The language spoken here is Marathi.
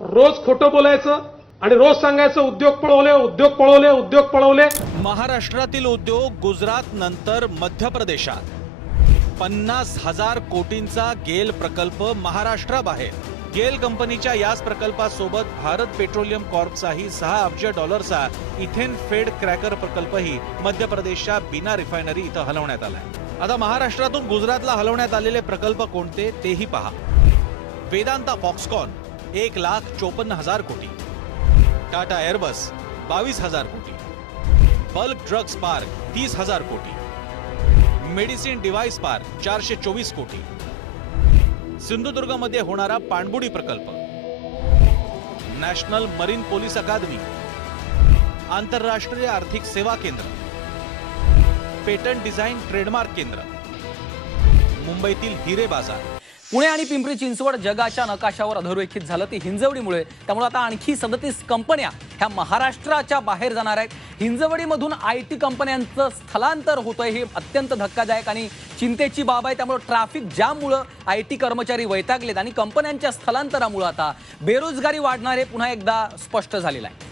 रोज खोटं बोलायचं आणि रोज सांगायचं उद्योग पळवले उद्योग पळवले उद्योग पळवले। महाराष्ट्रातील उद्योग गुजरात नंतर मध्य प्रदेशात 50,000 कोटींचा गेल प्रकल्प महाराष्ट्राबाहेर। गेल कंपनीच्या याच प्रकल्पासोबत भारत पेट्रोलियम कॉर्पचाही 6 अब्ज डॉलरचा इथेन फेड क्रॅकर प्रकल्पही मध्य प्रदेशच्या बिना रिफायनरी इथं हलवण्यात आलाय। आता महाराष्ट्रातून गुजरातला हलवण्यात आलेले प्रकल्प कोणते तेही पहा। वेदांता फॉक्सकॉन 1,54,000 कोटी, टाटा एअरबस 22,000 कोटी, बल्क ड्रग्स पार्क 30,000 कोटी, मेडिसिन डिव्हाइस पार्क 424 कोटी, सिंधुदुर्गमध्ये होणारा पाणबुडी प्रकल्प, नॅशनल मरीन पोलीस अकादमी, आंतरराष्ट्रीय आर्थिक सेवा केंद्र, पेटंट डिझाईन ट्रेडमार्क केंद्र, मुंबईतील हिरे बाजार। पुणे आणि पिंपरी चिंचवड जगाच्या नकाशावर अधोरेखित झालं ते हिंजवडीमुळे। त्यामुळे आता आणखी 37 कंपन्या ह्या महाराष्ट्राच्या बाहेर जाणार आहेत। हिंजवडीमधून IT कंपन्यांचं स्थलांतर होतंय, हे अत्यंत धक्कादायक आणि चिंतेची बाब आहे। त्यामुळे ट्रॅफिक जाममुळे IT कर्मचारी वैतागलेत आणि कंपन्यांच्या स्थलांतरामुळे आता बेरोजगारी वाढणार हे पुन्हा एकदा स्पष्ट झालेलं आहे।